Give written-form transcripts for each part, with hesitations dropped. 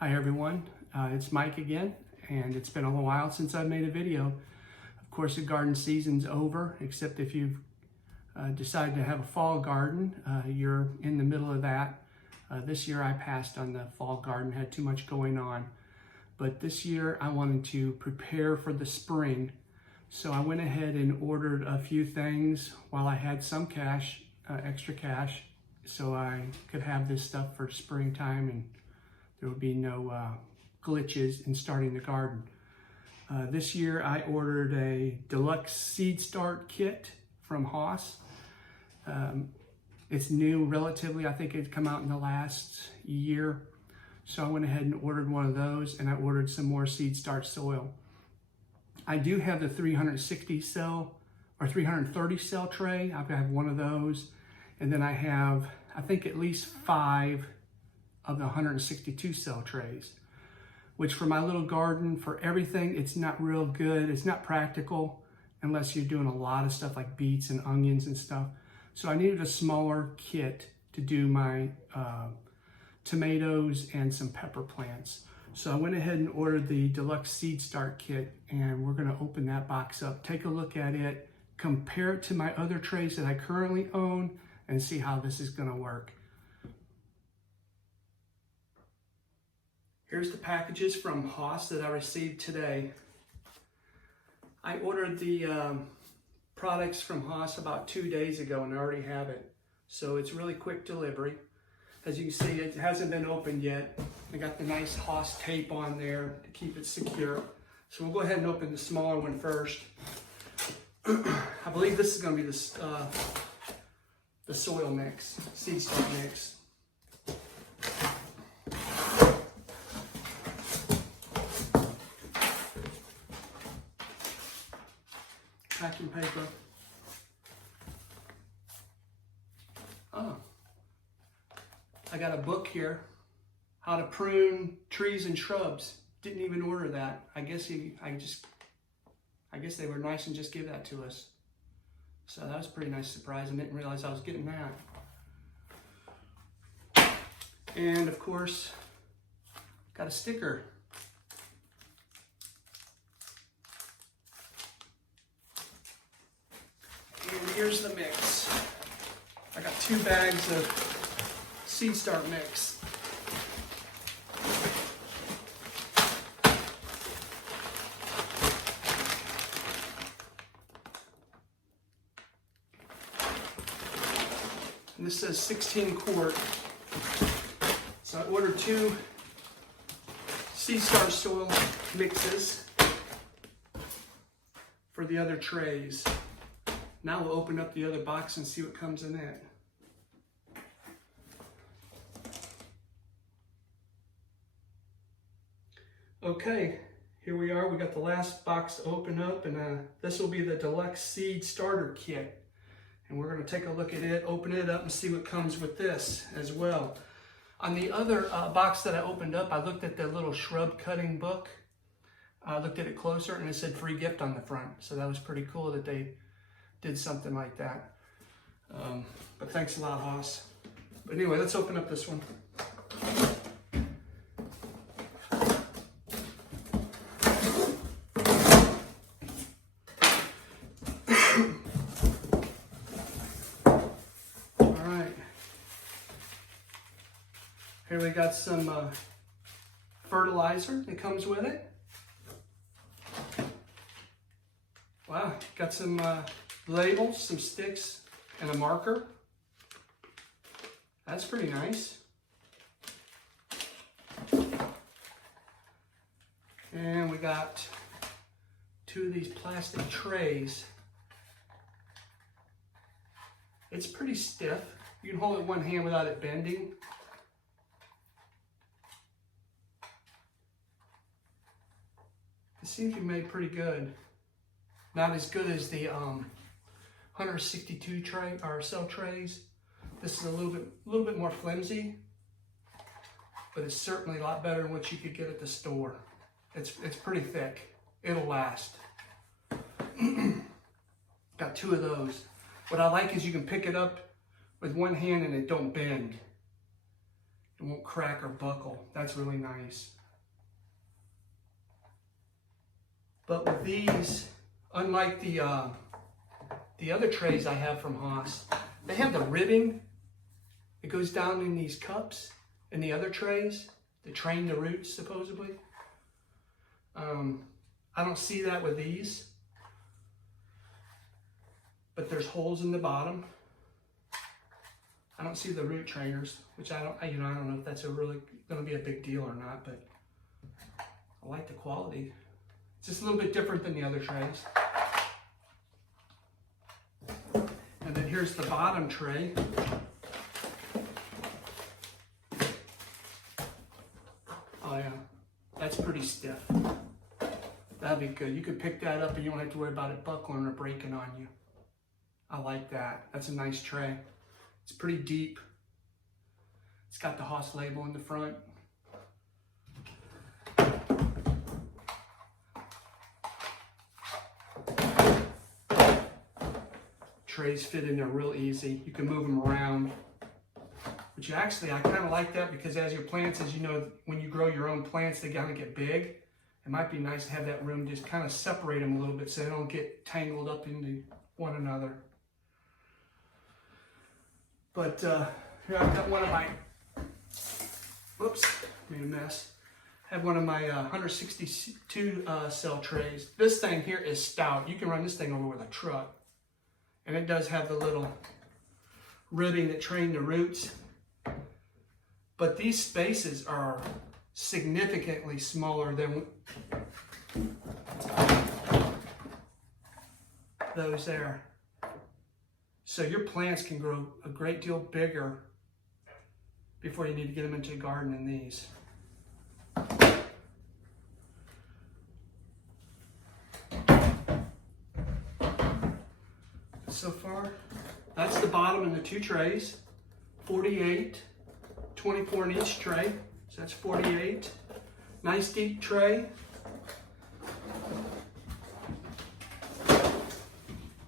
Hi everyone, it's Mike again, and it's been a little while since I've made a video. Of course, the garden season's over, except if you've decided to have a fall garden, you're in the middle of that. This year I passed on the fall garden, had too much going on. But this year I wanted to prepare for the spring. So I went ahead and ordered a few things while I had some cash, extra cash, so I could have this stuff for springtime and there would be no glitches in starting the garden. This year I ordered a Deluxe seed start kit from HOSS. It's new relatively. I think it's come out in the last year. So I went ahead and ordered one of those, and I ordered some more seed start soil. I do have the 360 cell or 330 cell tray. I have one of those. And then I have, I think, at least 5 of the 162 cell trays, which for my little garden, for everything, it's not real good. It's not practical unless you're doing a lot of stuff like beets and onions and stuff. So I needed a smaller kit to do my tomatoes and some pepper plants. So I went ahead and ordered the Deluxe Seed Start Kit, and we're gonna open that box up, take a look at it, compare it to my other trays that I currently own, and see how this is gonna work. Here's the packages from HOSS that I received today. I ordered the products from HOSS about 2 days ago and I already have it. So it's really quick delivery. As you can see, it hasn't been opened yet. I got the nice HOSS tape on there to keep it secure. So we'll go ahead and open the smaller one first. I believe this is gonna be the soil mix, seed start mix. Packing paper. Oh, I got a book here, How to Prune Trees and Shrubs. Didn't even order that. I guess they were nice and just gave that to us. So that was a pretty nice surprise. I didn't realize I was getting that. And of course, got a sticker. And here's the mix. I got 2 bags of seed start mix. And this says 16 quart. So I ordered 2 seed start soil mixes for the other trays. Now we'll open up the other box and see what comes in it. Okay, here we are. We got the last box to open up, and this will be the Deluxe Seed Starter Kit. And we're going to take a look at it, open it up, and see what comes with this as well. On the other box that I opened up, I looked at the little shrub cutting book. I looked at it closer, and it said free gift on the front. So that was pretty cool that they did something like that. But thanks a lot, HOSS. But anyway, let's open up this one. All right. Here we got some fertilizer that comes with it. Wow, got some labels, some sticks, and a marker. That's pretty nice. And we got 2 of these plastic trays. It's pretty stiff. You can hold it in one hand without it bending. It seems to be made pretty good. Not as good as the 162 tray or cell trays. This is a little bit more flimsy, but it's certainly a lot better than what you could get at the store. It's pretty thick. It'll last. Got 2 of those. What I like is you can pick it up with one hand and it don't bend. It won't crack or buckle. That's really nice. But with these, unlike the other trays I have from HOSS, they have the ribbing. It goes down in these cups in the other trays to train the roots, supposedly. I don't see that with these, but there's holes in the bottom. I don't see the root trainers, which I don't know if that's really going to be a big deal or not, but I like the quality. It's just a little bit different than the other trays. And then here's the bottom tray. Oh yeah, that's pretty stiff. That'd be good. You could pick that up and you don't have to worry about it buckling or breaking on you. I like that. That's a nice tray. It's pretty deep. It's got the HOSS label in the front. Trays fit in there real easy. You can move them around. Which actually, I kind of like that because as your plants, as you know, when you grow your own plants, they kind of get big. It might be nice to have that room just kind of separate them a little bit so they don't get tangled up into one another. But here I've got one of my, whoops, made a mess. I have one of my 162 cell trays. This thing here is stout. You can run this thing over with a truck. And it does have the little ribbing that train the roots. But these spaces are significantly smaller than those there. So your plants can grow a great deal bigger before you need to get them into the garden in these. So far, that's the bottom in the two trays. 48, 24 in each tray. So that's 48. Nice deep tray.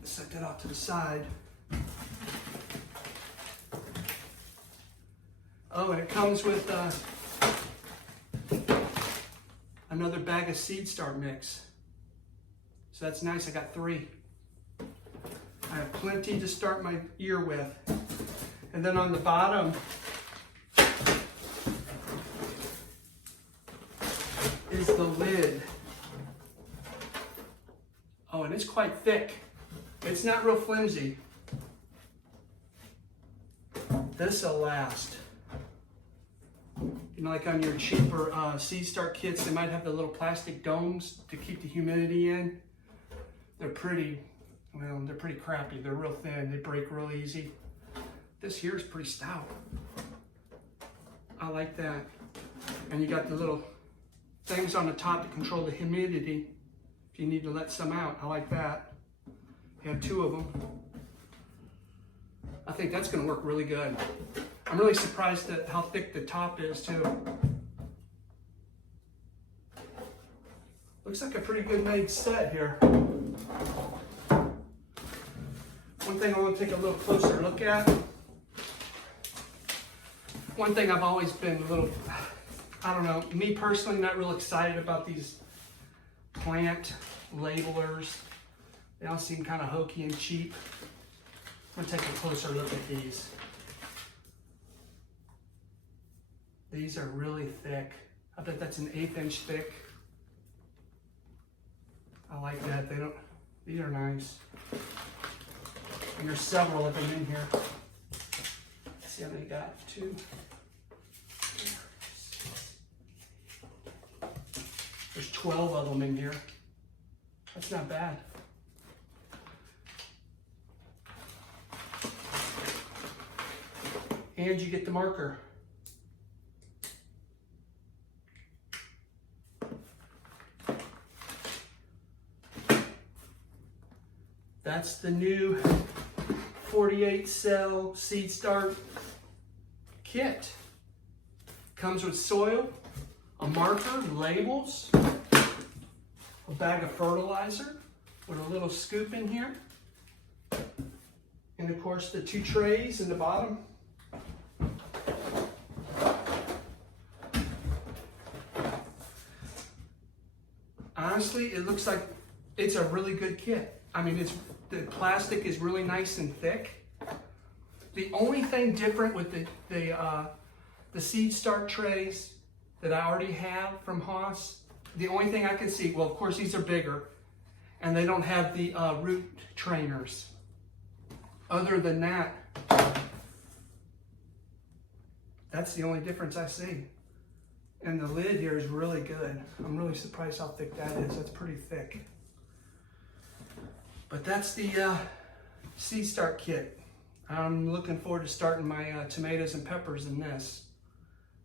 Set that off to the side. Oh, and it comes with another bag of seed start mix. So that's nice. I got 3. I have plenty to start my year with. And then on the bottom is the lid. Oh, and it's quite thick. It's not real flimsy. This'll last. You know, like on your cheaper seed start kits, they might have the little plastic domes to keep the humidity in. They're pretty, well, they're pretty crappy. They're real thin. They break real easy. This here is pretty stout. I like that. And you got the little things on the top to control the humidity if you need to let some out. I like that. You have 2 of them. I think that's going to work really good. I'm really surprised at how thick the top is too. Looks like a pretty good made set here. One thing I want to take a little closer look at. One thing I've always been a little, I don't know, me personally not real excited about these plant labelers. They all seem kind of hokey and cheap. I'm going to take a closer look at these. These are really thick. I bet that's an 1/8 inch thick. I like that. These are nice. And there's several of them in here. Let's see how many got. 2. There's 12 of them in here. That's not bad. And you get the marker. That's the new 48 cell seed start kit. Comes with soil, a marker, labels, a bag of fertilizer with a little scoop in here, and of course the 2 trays in the bottom. honestly, it looks like it's a really good kit. I mean, the plastic is really nice and thick. The only thing different with the seed start trays that I already have from HOSS, the only thing I can see, well, of course, these are bigger, and they don't have the root trainers. Other than that, that's the only difference I see. And the lid here is really good. I'm really surprised how thick that is. That's pretty thick. But that's the seed start kit. I'm looking forward to starting my tomatoes and peppers in this.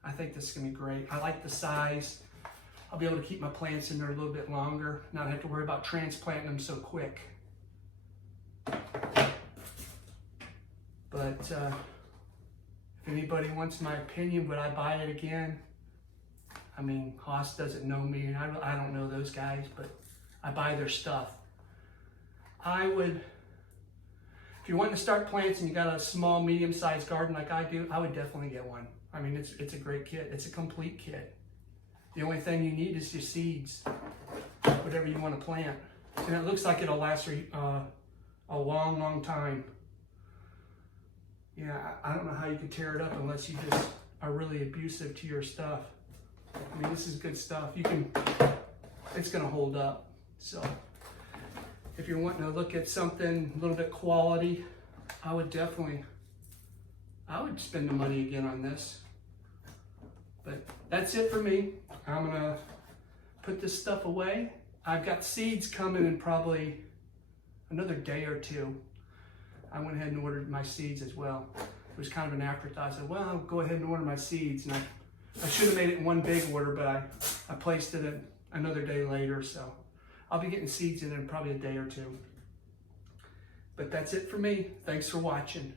I think this is gonna be great. I like the size. I'll be able to keep my plants in there a little bit longer, not have to worry about transplanting them so quick. But if anybody wants my opinion, would I buy it again? I mean, HOSS doesn't know me, and I don't know those guys, but I buy their stuff. I would, if you're wanting to start plants and you got a small, medium-sized garden like I do, I would definitely get one. I mean, it's a great kit. It's a complete kit. The only thing you need is your seeds, whatever you want to plant. And it looks like it'll last a long, long time. Yeah, I don't know how you can tear it up unless you just are really abusive to your stuff. I mean, this is good stuff. It's gonna hold up. So if you're wanting to look at something a little bit quality, I would spend the money again on this. But that's it for me. I'm gonna put this stuff away. I've got seeds coming in probably another day or two. I went ahead and ordered my seeds as well. It was kind of an afterthought. I said, well, I'll go ahead and order my seeds. And I should have made it in one big order, but I placed it another day later. So I'll be getting seeds in probably a day or two. But that's it for me. Thanks for watching.